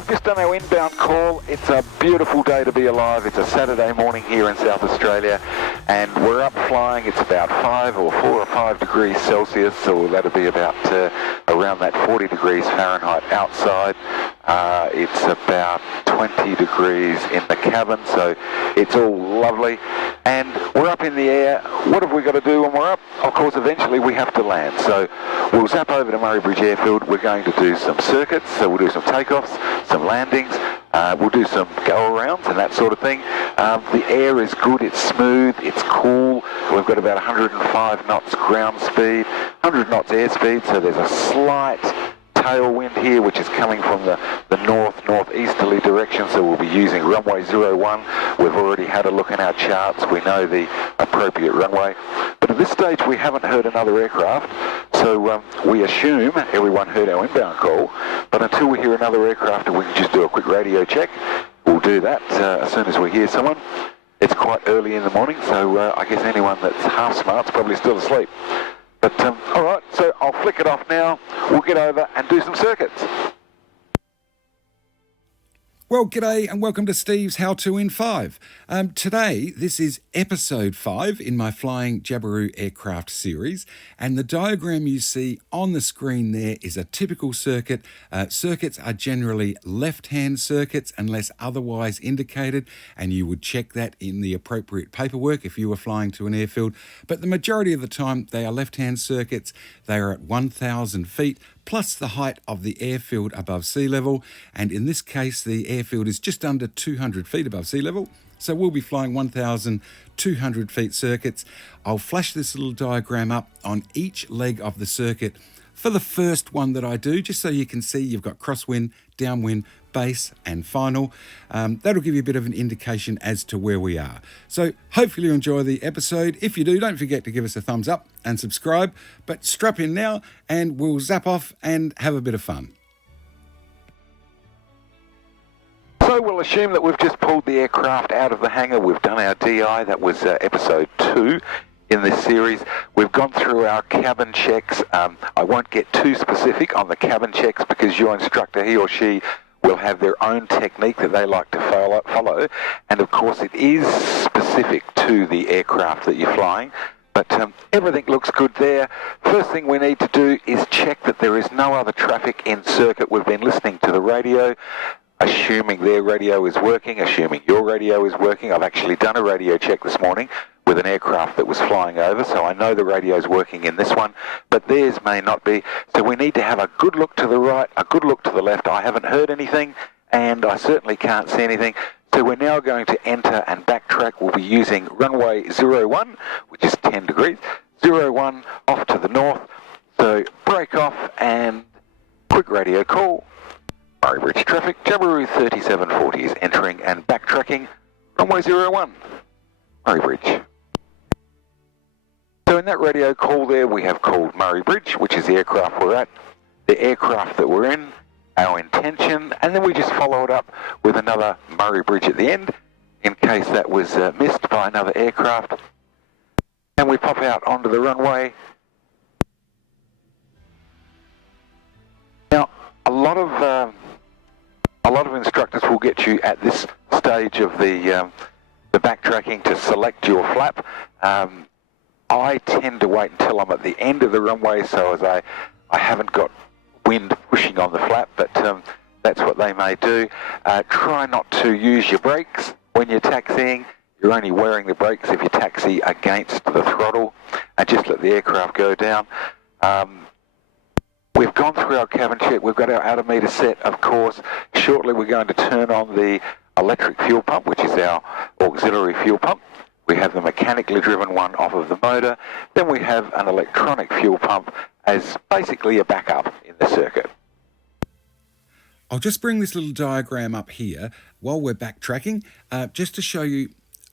we've just done our inbound call. It's a beautiful day to be alive. It's a Saturday morning here in South Australia, and we're up flying. It's about 4 or 5 degrees Celsius, so that'll be about around that 40 degrees Fahrenheit outside. It's about 20 degrees in the cabin, so it's all lovely. And we're up in the air. What have we got to do when we're up? Of course, eventually we have to land. So we'll zap over to Murray Bridge Airfield. We're going to do some circuits, so we'll do some takeoffs, some landings. We'll do some go-arounds and that sort of thing. The air is good, it's smooth, it's cool. We've got about 105 knots ground speed, 100 knots airspeed, so there's a slight tailwind here, which is coming from the northeasterly direction, so we'll be using runway 01. We've already had a look in our charts. We know the appropriate runway. But at this stage, we haven't heard another aircraft, so we assume everyone heard our inbound call. But until we hear another aircraft and we can just do a quick radio check, we'll do that as soon as we hear someone. It's quite early in the morning, so I guess anyone that's half smart's probably still asleep. But, all right, so I'll flick it off now. We'll get over and do some circuits. Well, g'day and welcome to Steve's How To in 5. Today, this is episode 5 in my Flying Jabiru aircraft series, and the diagram you see on the screen there is a typical circuit. Circuits are generally left-hand circuits unless otherwise indicated, and you would check that in the appropriate paperwork if you were flying to an airfield. But the majority of the time, they are left-hand circuits. They are at 1,000 feet, plus the height of the airfield above sea level, and in this case the airfield is just under 200 feet above sea level, so we'll be flying 1,200 feet circuits. I'll flash this little diagram up on each leg of the circuit for the first one that I do, just so you can see you've got crosswind, downwind, base and final. That'll give you a bit of an indication as to where we are. So hopefully you enjoy the episode. If you do, don't forget to give us a thumbs up and subscribe, but strap in now and we'll zap off and have a bit of fun. So we'll assume that we've just pulled the aircraft out of the hangar. We've done our DI. That was episode 2 in this series. We've gone through our cabin checks. I won't get too specific on the cabin checks because your instructor, he or she, will have their own technique that they like to follow. And of course it is specific to the aircraft that you're flying. But everything looks good there. First thing we need to do is check that there is no other traffic in circuit. We've been listening to the radio, assuming their radio is working, assuming your radio is working. I've actually done a radio check this morning with an aircraft that was flying over, so I know the radio's working in this one, but theirs may not be. So we need to have a good look to the right, a good look to the left. I haven't heard anything, and I certainly can't see anything. So we're now going to enter and backtrack. We'll be using runway 01, which is 10 degrees, 01 off to the north. So break off and quick radio call. Murray Bridge traffic, Jabiru 3740 is entering and backtracking, runway 01, Murray Bridge. So in that radio call there, we have called Murray Bridge, which is the aircraft we're at, the aircraft that we're in, our intention, and then we just follow it up with another Murray Bridge at the end, in case that was missed by another aircraft. And we pop out onto the runway. Now, a lot of instructors will get you at this stage of the backtracking to select your flap. I tend to wait until I'm at the end of the runway, so as I haven't got wind pushing on the flap, but that's what they may do. Try not to use your brakes when you're taxiing. You're only wearing the brakes if you taxi against the throttle, and just let the aircraft go down. We've gone through our cabin check. We've got our altimeter set, of course. Shortly we're going to turn on the electric fuel pump, which is our auxiliary fuel pump. We have the mechanically driven one off of the motor. Then we have an electronic fuel pump as basically a backup in the circuit. I'll just bring this little diagram up here while we're backtracking, just to show you.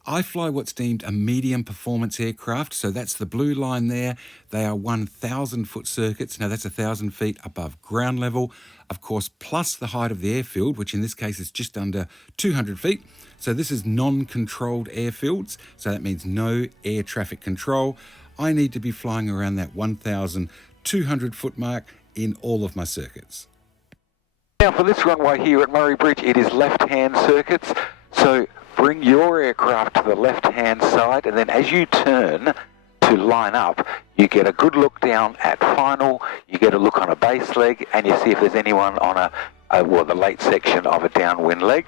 I fly what's deemed a medium performance aircraft, so that's the blue line there. They are 1,000 foot circuits. Now that's 1,000 feet above ground level, of course, plus the height of the airfield, which in this case is just under 200 feet. So this is non-controlled airfields, so that means no air traffic control. I need to be flying around that 1,200 foot mark in all of my circuits. Now for this runway here at Murray Bridge, it is left-hand circuits, so bring your aircraft to the left-hand side, and then as you turn to line up, you get a good look down at final, you get a look on a base leg, and you see if there's anyone on the late section of a downwind leg.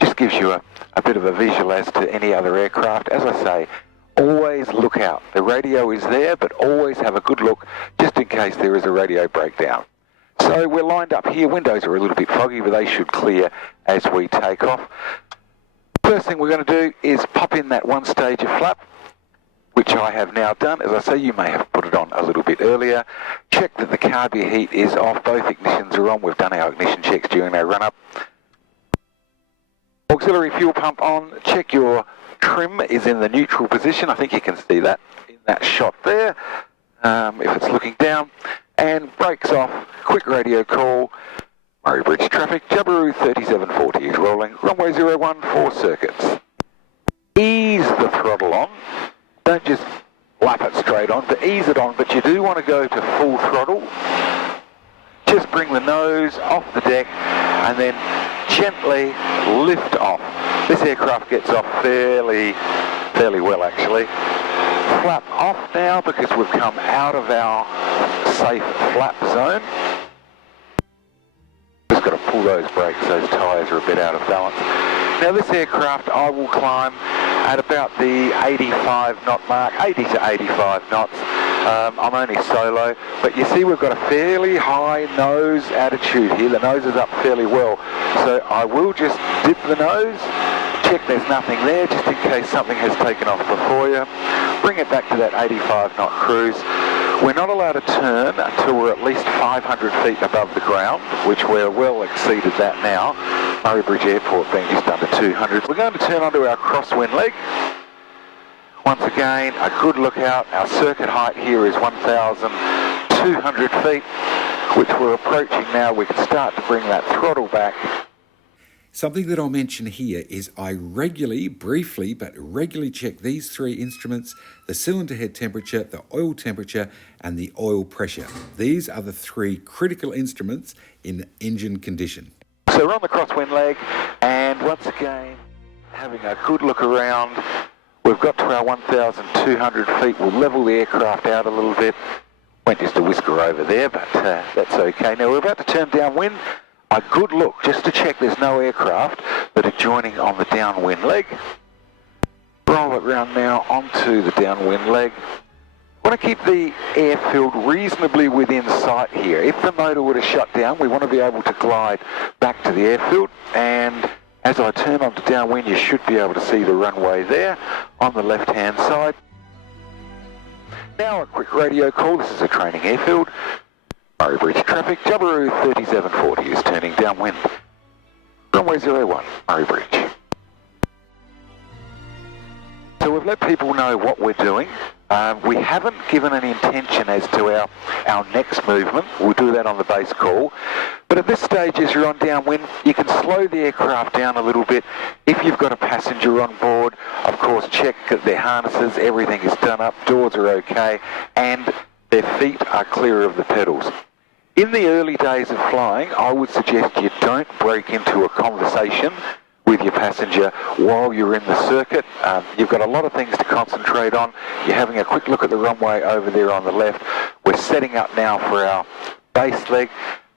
Just gives you a bit of a visual as to any other aircraft. As I say, always look out. The radio is there, but always have a good look just in case there is a radio breakdown. So we're lined up here. Windows are a little bit foggy, but they should clear as we take off. First thing we're going to do is pop in that one stage of flap, which I have now done. As I say, you may have put it on a little bit earlier. Check that the carburetor heat is off. Both ignitions are on. We've done our ignition checks during our run-up. Auxiliary fuel pump on. Check your trim is in the neutral position. I think you can see that in that shot there, if it's looking down. And brakes off. Quick radio call. Murray Bridge traffic. Jabiru 3740 is rolling. Runway 01, 4 circuits. Ease the throttle on. Don't just lap it straight on, but ease it on. But you do want to go to full throttle. Just bring the nose off the deck and then gently lift off. This aircraft gets off fairly well actually. Flap off now because we've come out of our safe flap zone. Just got to pull those brakes, those tyres are a bit out of balance. Now this aircraft I will climb at about the 85 knot mark, 80 to 85 knots. I'm only solo, but you see we've got a fairly high nose attitude here. The nose is up fairly well, so I will just dip the nose, check there's nothing there, just in case something has taken off before you. Bring it back to that 85 knot cruise. We're not allowed to turn until we're at least 500 feet above the ground, which we're well exceeded that now. Murray Bridge Airport being just under 200. We're going to turn onto our crosswind leg. Once again, a good look out. Our circuit height here is 1,200 feet, which we're approaching now. We can start to bring that throttle back. Something that I'll mention here is I briefly check these three instruments: the cylinder head temperature, the oil temperature, and the oil pressure. These are the three critical instruments in engine condition. So we're on the crosswind leg, and once again, having a good look around. We've got to our 1,200 feet. We'll level the aircraft out a little bit. Went just a whisker over there, but that's okay. Now we're about to turn downwind. A good look just to check there's no aircraft that are joining on the downwind leg. Roll it round now onto the downwind leg. Want to keep the airfield reasonably within sight here. If the motor were to shut down, we want to be able to glide back to the airfield, and as I turn onto downwind, you should be able to see the runway there on the left-hand side. Now a quick radio call. This is a training airfield. Murray Bridge traffic. Jabiru 3740 is turning downwind. Runway 01, Murray Bridge. So we've let people know what we're doing. We haven't given an intention as to our next movement. We'll do that on the base call. But at this stage, as you're on downwind, you can slow the aircraft down a little bit. If you've got a passenger on board, of course, check that their harnesses, everything is done up, doors are okay, and their feet are clear of the pedals. In the early days of flying, I would suggest you don't break into a conversation with your passenger while you're in the circuit. You've got a lot of things to concentrate on. You're having a quick look at the runway over there on the left. We're setting up now for our base leg.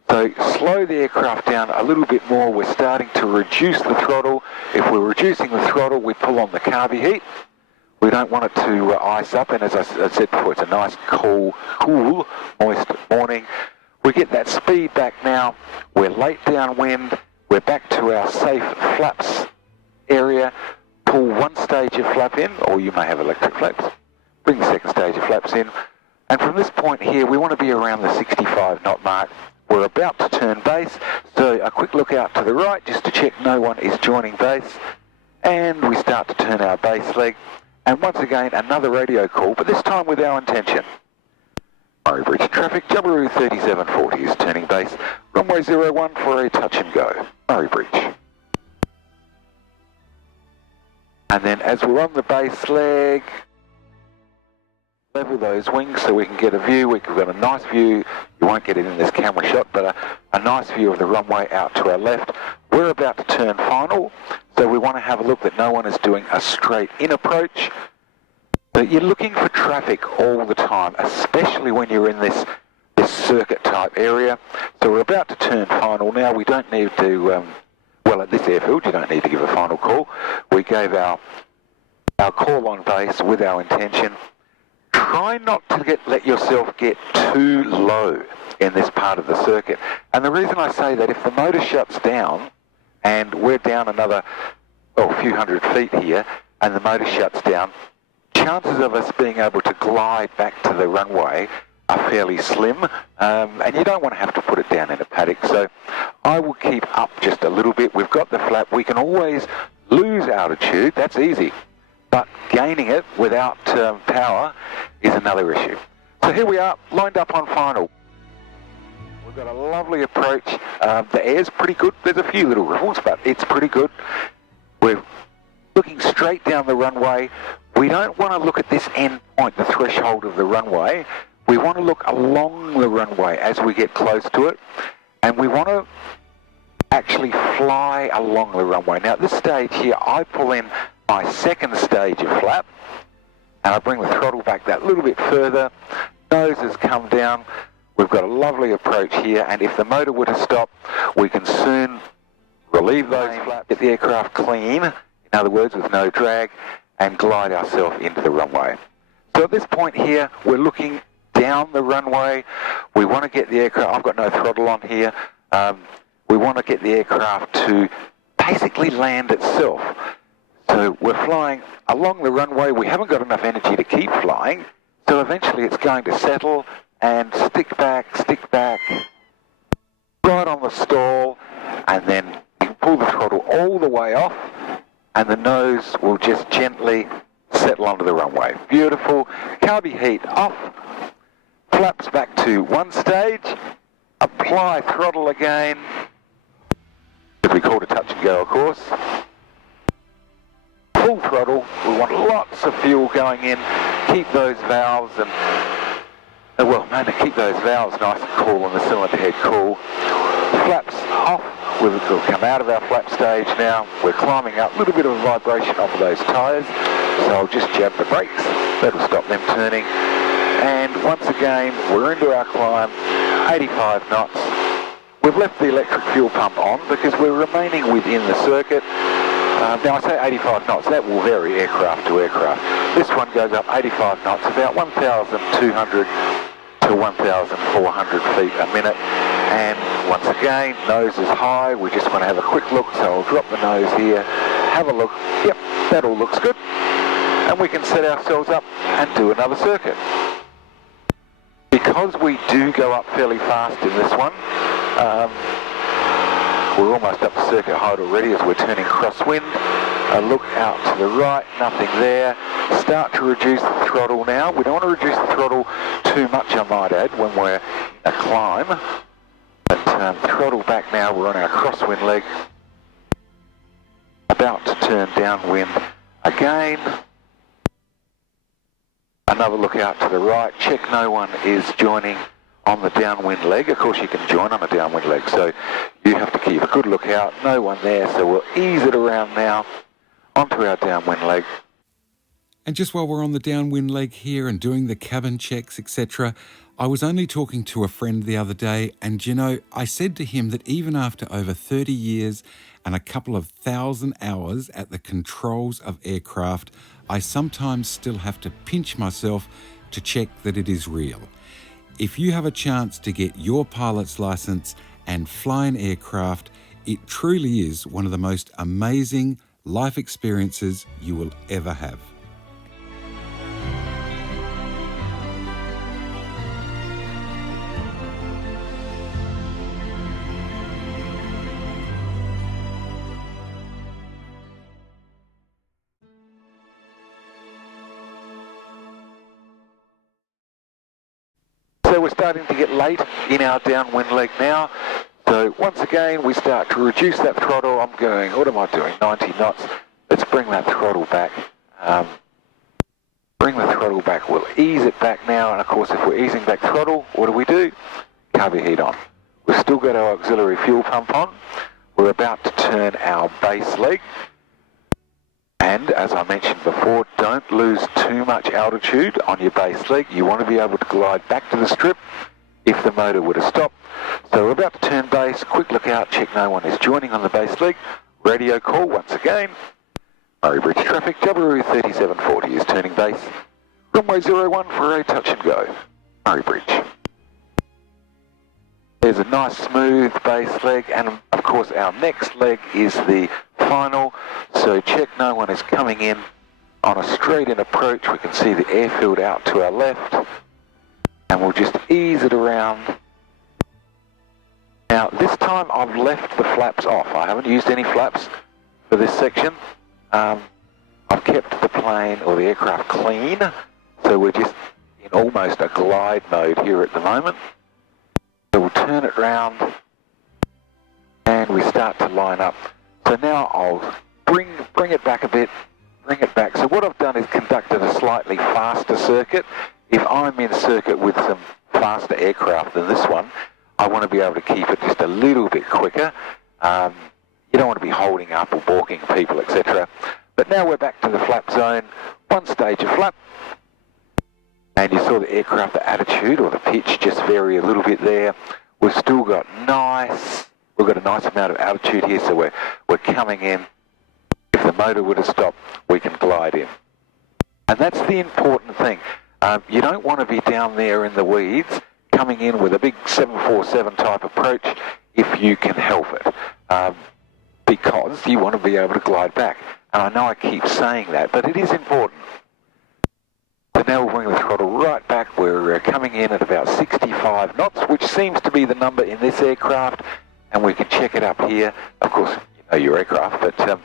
So slow the aircraft down a little bit more. We're starting to reduce the throttle. If we're reducing the throttle, we pull on the carby heat. We don't want it to ice up, and as I said before, it's a nice cool, moist morning. We get that speed back now. We're late downwind. We're back to our safe flaps area. Pull one stage of flap in, or you may have electric flaps. Bring the second stage of flaps in. And from this point here, we want to be around the 65 knot mark. We're about to turn base, so a quick look out to the right just to check no one is joining base. And we start to turn our base leg. And once again, another radio call, but this time with our intention. Murray Bridge traffic, Jabiru 3740 is turning base. Runway 01 for a touch and go. Murray Bridge. And then as we're on the base leg, level those wings so we can get a view. We've got a nice view. You won't get it in this camera shot, but a nice view of the runway out to our left. We're about to turn final, so we want to have a look that no one is doing a straight in approach. But you're looking for traffic all the time, especially when you're in this circuit type area. So we're about to turn final now. We don't need to, well, at this airfield, you don't need to give a final call. We gave our call on base with our intention. Try not to let yourself get too low in this part of the circuit. And the reason I say that, if the motor shuts down, and we're down another few hundred feet here, and the motor shuts down, chances of us being able to glide back to the runway are fairly slim, and you don't want to have to put it down in a paddock. So I will keep up just a little bit. We've got the flap. We can always lose altitude. That's easy. But gaining it without power is another issue. So here we are, lined up on final. We've got a lovely approach. The air's pretty good. There's a few little ripples, but it's pretty good. We're looking straight down the runway. We don't want to look at this end point, the threshold of the runway. We want to look along the runway as we get close to it, and we want to actually fly along the runway. Now at this stage here, I pull in my second stage of flap, and I bring the throttle back that little bit further. Nose has come down. We've got a lovely approach here, and if the motor were to stop, we can soon relieve those flaps, get the aircraft clean, in other words, with no drag, and glide ourselves into the runway. So at this point here, we're looking down the runway. We want to get the aircraft, I've got no throttle on here, we want to get the aircraft to basically land itself. So we're flying along the runway. We haven't got enough energy to keep flying, so eventually it's going to settle and stick back, right on the stall, and then you can pull the throttle all the way off, and the nose will just gently settle onto the runway. Beautiful. Carby heat off, flaps back to one stage, apply throttle again, if we call it touch and go, of course. Full throttle, we want lots of fuel going in, keep those valves keep those valves nice and cool and the cylinder head cool. Flaps off, we've come out of our flap stage now, we're climbing up, a little bit of a vibration off of those tyres, so I'll just jab the brakes, that'll stop them turning, and once again, we're into our climb, 85 knots. We've left the electric fuel pump on because we're remaining within the circuit. Now I say 85 knots, that will vary aircraft to aircraft. This one goes up 85 knots, about 1,200 to 1,400 feet a minute. And once again, nose is high, we just want to have a quick look, so I'll drop the nose here, have a look, yep, that all looks good. And we can set ourselves up and do another circuit. Because we do go up fairly fast in this one, we're almost up to circuit height already as we're turning crosswind. A look out to the right, nothing there. Start to reduce the throttle now. We don't want to reduce the throttle too much, I might add, when we're in a climb. But throttle back now, we're on our crosswind leg. About to turn downwind again. Another look out to the right. Check no one is joining on the downwind leg. Of course you can join on a downwind leg, so you have to keep a good look out. No one there, so we'll ease it around now onto our downwind leg. And just while we're on the downwind leg here and doing the cabin checks, etc., I was only talking to a friend the other day, and I said to him that even after over 30 years and a couple of 1,000 hours at the controls of aircraft, I sometimes still have to pinch myself to check that it is real. If you have a chance to get your pilot's license and fly an aircraft, it truly is one of the most amazing life experiences you will ever have. So we're starting to get late in our downwind leg now. So once again, we start to reduce that throttle. I'm going, what am I doing, 90 knots. Let's bring that throttle back. bring the throttle back. We'll ease it back now, and of course if we're easing back throttle, what do? Carb heat on. We've still got our auxiliary fuel pump on. We're about to turn our base leg. And as I mentioned before, don't lose too much altitude on your base leg. You want to be able to glide back to the strip if the motor were to stop. So we're about to turn base. Quick look out, check no one is joining on the base leg. Radio call once again. Murray Bridge traffic, Jabiru 3740 is turning base. Runway 01 for a touch and go. Murray Bridge. There's a nice smooth base leg, and of course our next leg is the final. So check no one is coming in on a straight in approach. We can see the airfield out to our left, and we'll just ease it around. Now this time I've left the flaps off. I haven't used any flaps for this section. I've kept the plane or the aircraft clean, so we're just in almost a glide mode here at the moment. So we'll turn it round and we start to line up. So now I'll bring it back a bit, bring it back. So what I've done is conducted a slightly faster circuit. If I'm in circuit with some faster aircraft than this one, I want to be able to keep it just a little bit quicker. You don't want to be holding up or balking people, etc. But now we're back to the flap zone, one stage of flap. And you saw the aircraft, the attitude or the pitch just vary a little bit there. We've still got we've got a nice amount of altitude here, so we're coming in. If the motor were to stop, we can glide in. And that's the important thing. You don't want to be down there in the weeds, coming in with a big 747 type approach if you can help it. Because you want to be able to glide back. And I know I keep saying that, but it is important. So now we'll bring the throttle right back. We're coming in at about 65 knots, which seems to be the number in this aircraft, and we can check it up here. Of course, you know your aircraft, but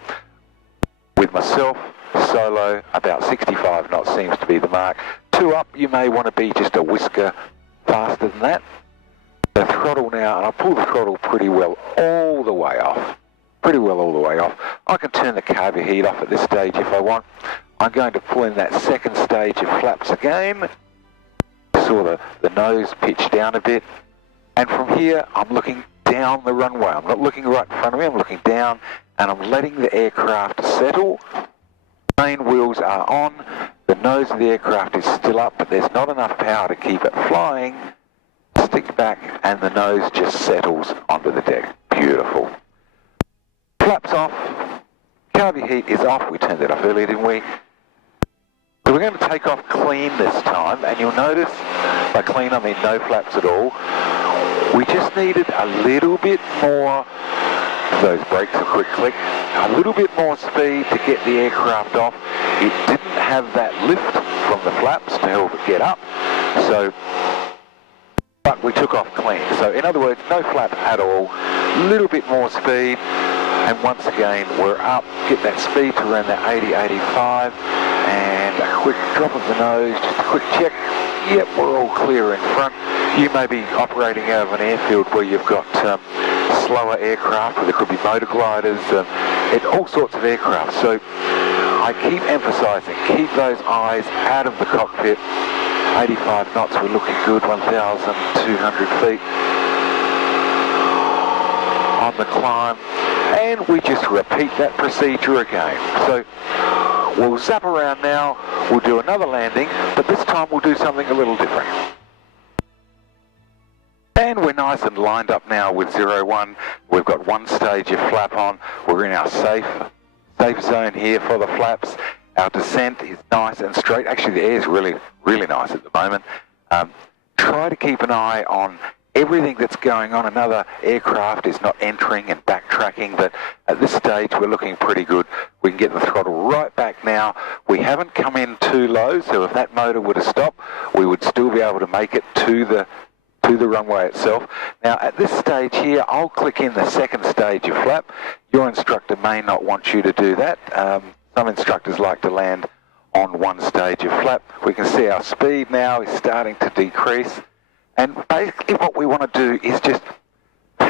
with myself, solo, about 65 knots seems to be the mark. 2 up, you may want to be just a whisker faster than that. The throttle now, and I pull the throttle pretty well all the way off. I can turn the carb heat off at this stage if I want. I'm going to pull in that second stage of flaps again. Saw the nose pitch down a bit. And from here, I'm looking down the runway. I'm not looking right in front of me, I'm looking down, and I'm letting the aircraft settle. Main wheels are on. The nose of the aircraft is still up, but there's not enough power to keep it flying. Stick back, and the nose just settles onto the deck. Beautiful. Flaps off. Carb heat is off. We turned that off earlier, didn't we? So we're going to take off clean this time, and you'll notice, by clean I mean no flaps at all, we just needed a little bit more, those brakes a quick click, a little bit more speed to get the aircraft off. It didn't have that lift from the flaps to help it get up, but we took off clean. So in other words, no flap at all, little bit more speed, and once again we're up, get that speed to around that 80, 85, and a quick drop of the nose, just a quick check. Yep, we're all clear in front. You may be operating out of an airfield where you've got slower aircraft, where there could be motor gliders, all sorts of aircraft. So I keep emphasising, keep those eyes out of the cockpit. 85 knots, we're looking good, 1,200 feet on the climb. And we just repeat that procedure again. So we'll zap around now, we'll do another landing, but this time we'll do something a little different. And we're nice and lined up now with 01. We've got one stage of flap on. We're in our safe zone here for the flaps. Our descent is nice and straight. Actually, the air is really, really nice at the moment. Try to keep an eye on everything that's going on. Another aircraft is not entering and backtracking, but at this stage we're looking pretty good. We can get the throttle right back now. We haven't come in too low, so if that motor were to stop, we would still be able to make it to the runway itself. Now at this stage here, I'll click in the second stage of flap. Your instructor may not want you to do that. Some instructors like to land on one stage of flap. We can see our speed now is starting to decrease. And basically what we want to do is just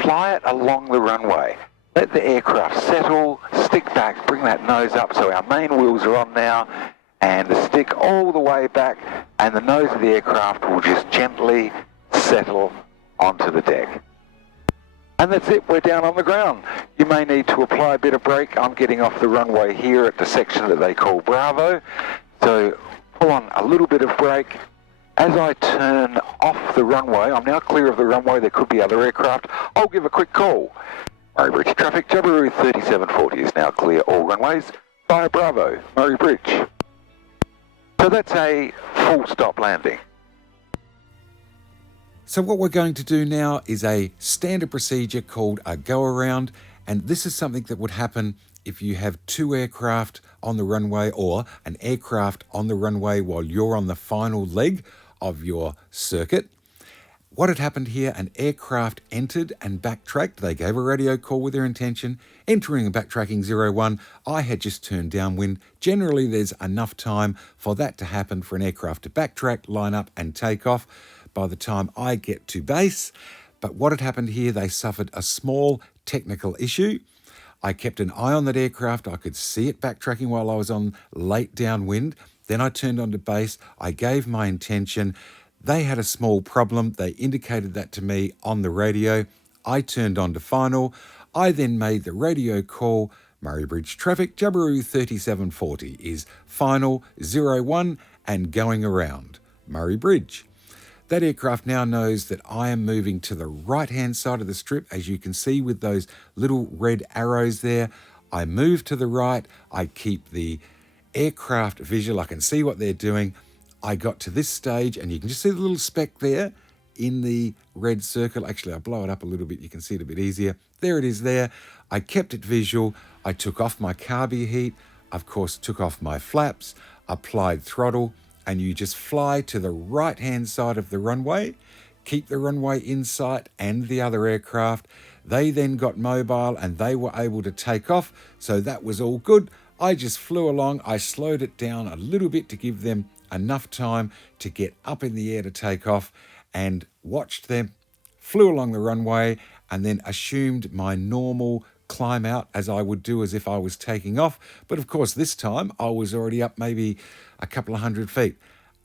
fly it along the runway. Let the aircraft settle, stick back, bring that nose up so our main wheels are on now, and the stick all the way back, and the nose of the aircraft will just gently settle onto the deck. And that's it, we're down on the ground. You may need to apply a bit of brake. I'm getting off the runway here at the section that they call Bravo. So pull on a little bit of brake. As I turn off the runway, I'm now clear of the runway, there could be other aircraft. I'll give a quick call. Murray Bridge traffic, Jabiru 3740 is now clear all runways via Bravo, Murray Bridge. So that's a full stop landing. So what we're going to do now is a standard procedure called a go-around, and this is something that would happen if you have two aircraft on the runway or an aircraft on the runway while you're on the final leg of your circuit. What had happened here, an aircraft entered and backtracked. They gave a radio call with their intention, entering and backtracking 01. I had just turned downwind. Generally, there's enough time for that to happen for an aircraft to backtrack, line up and take off by the time I get to base. But what had happened here, they suffered a small technical issue. I kept an eye on that aircraft. I could see it backtracking while I was on late downwind. Then I turned onto base. I gave my intention. They had a small problem. They indicated that to me on the radio. I turned on to final. I then made the radio call. Murray Bridge traffic, Jabiru 3740 is final 01 and going around Murray Bridge. That aircraft now knows that I am moving to the right-hand side of the strip, as you can see with those little red arrows there. I move to the right. I keep the aircraft visual. I can see what they're doing. I got to this stage, and you can just see the little speck there in the red circle. Actually, I'll blow it up a little bit. You can see it a bit easier. There it is there. I kept it visual. I took off my carby heat. Of course, took off my flaps, applied throttle, and you just fly to the right-hand side of the runway, keep the runway in sight and the other aircraft. They then got mobile and they were able to take off, so that was all good. I just flew along. I slowed it down a little bit to give them enough time to get up in the air to take off, and watched them, flew along the runway, and then assumed my normal climb out as I would do as if I was taking off. But of course, this time I was already up maybe a couple of 100 feet.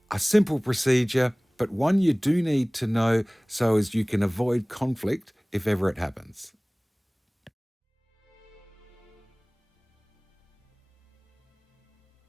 A simple procedure, but one you do need to know so as you can avoid conflict if ever it happens.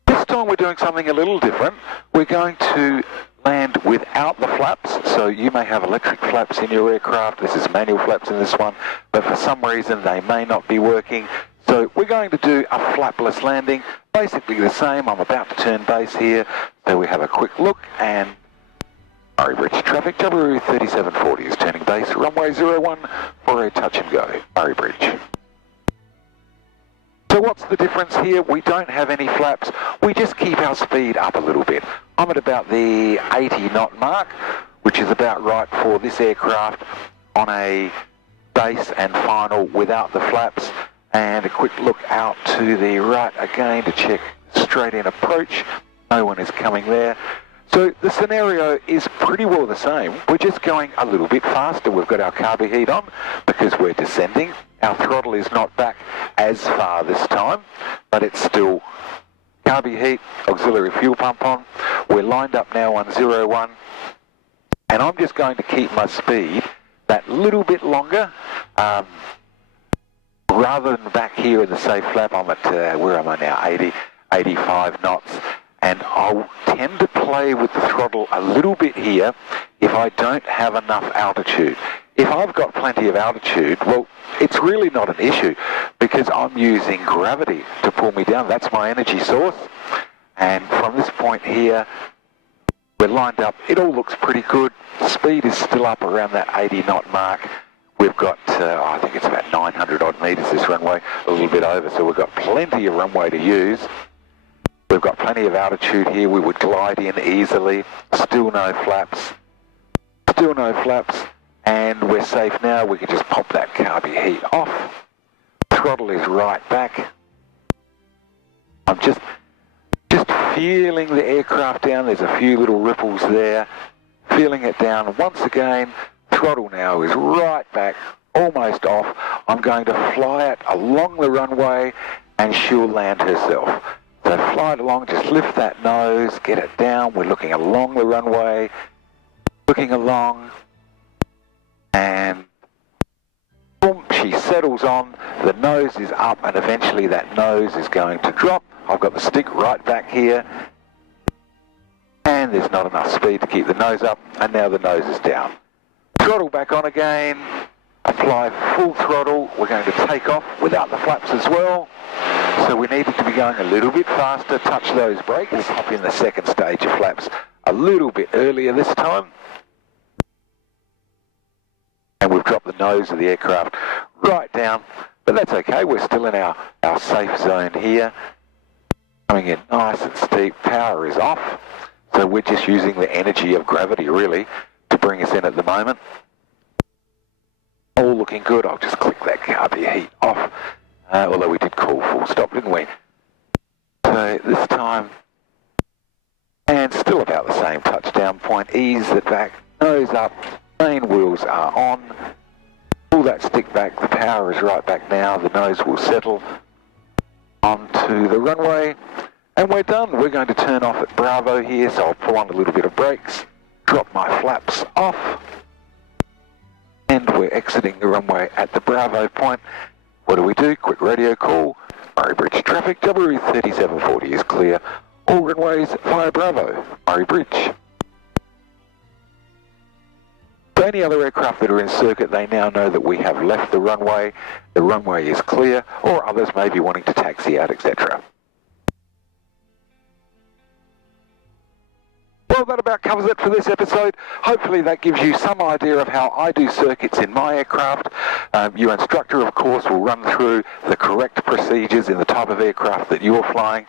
This time we're doing something a little different. We're going to land without the flaps, so you may have electric flaps in your aircraft. This is manual flaps in this one, but for some reason they may not be working. So we're going to do a flapless landing, basically the same. I'm about to turn base here, so we have a quick look, and Murray Bridge traffic, Jabiru 3740 is turning base, runway 01 for a touch and go, Murray Bridge. So what's the difference here? We don't have any flaps. We just keep our speed up a little bit. I'm at about the 80 knot mark, which is about right for this aircraft on a base and final without the flaps. And a quick look out to the right again to check straight in approach. No one is coming there. So the scenario is pretty well the same. We're just going a little bit faster. We've got our carby heat on because we're descending. Our throttle is not back as far this time, but it's still carby heat, auxiliary fuel pump on. We're lined up now on 01, and I'm just going to keep my speed that little bit longer. Rather than back here in the safe flap, I'm at, where am I now, 80, 85 knots. And I'll tend to play with the throttle a little bit here if I don't have enough altitude. If I've got plenty of altitude, well, it's really not an issue because I'm using gravity to pull me down. That's my energy source. And from this point here, we're lined up. It all looks pretty good. Speed is still up around that 80 knot mark. We've got, I think it's about 900 odd metres this runway, a little bit over, so we've got plenty of runway to use. We've got plenty of altitude here. We would glide in easily. Still no flaps. Still no flaps. And we're safe now. We can just pop that carby heat off. Throttle is right back. I'm just feeling the aircraft down. There's a few little ripples there. Feeling it down once again. Throttle now is right back, almost off. I'm going to fly it along the runway and she'll land herself. So So fly it along, just lift that nose, get it down. We're looking along the runway, looking along, and boom, she settles on. The nose is up, and eventually that nose is going to drop. I've got the stick right back here, and there's not enough speed to keep the nose up, and now the nose is down. Throttle back on again, apply full throttle. We're going to take off without the flaps as well. So we needed to be going a little bit faster, touch those brakes. We'll pop in the second stage of flaps a little bit earlier this time. And we've dropped the nose of the aircraft right down, but that's okay. We're still in our safe zone here. Coming in nice and steep, power is off. So we're just using the energy of gravity really to bring us in at the moment. All looking good. I'll just click that carburetor heat off. Although we did call full stop, didn't we? So this time, and still about the same touchdown point, ease it back, nose up, main wheels are on, pull that stick back, the power is right back now, the nose will settle onto the runway, and we're done. We're going to turn off at Bravo here, so I'll pull on a little bit of brakes, drop my flaps off, and we're exiting the runway at the Bravo point. What do? Quick radio call. Murray Bridge traffic, Jabiru 3740 is clear. All runways via Bravo, Murray Bridge. For any other aircraft that are in circuit, they now know that we have left the runway is clear, or others may be wanting to taxi out, etc. Well, that about covers it for this episode. Hopefully that gives you some idea of how I do circuits in my aircraft. Your instructor, of course, will run through the correct procedures in the type of aircraft that you're flying.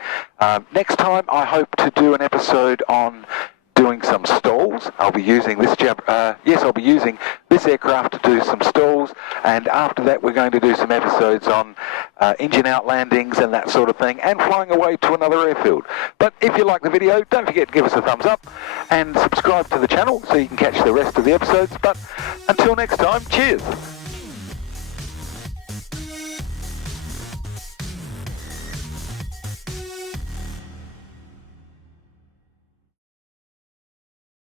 Next time, I hope to do an episode on doing some stalls. I'll be using this I'll be using this aircraft to do some stalls, and after that we're going to do some episodes on engine out landings and that sort of thing, and flying away to another airfield. But if you like the video, don't forget to give us a thumbs up and subscribe to the channel so you can catch the rest of the episodes. But until next time, cheers!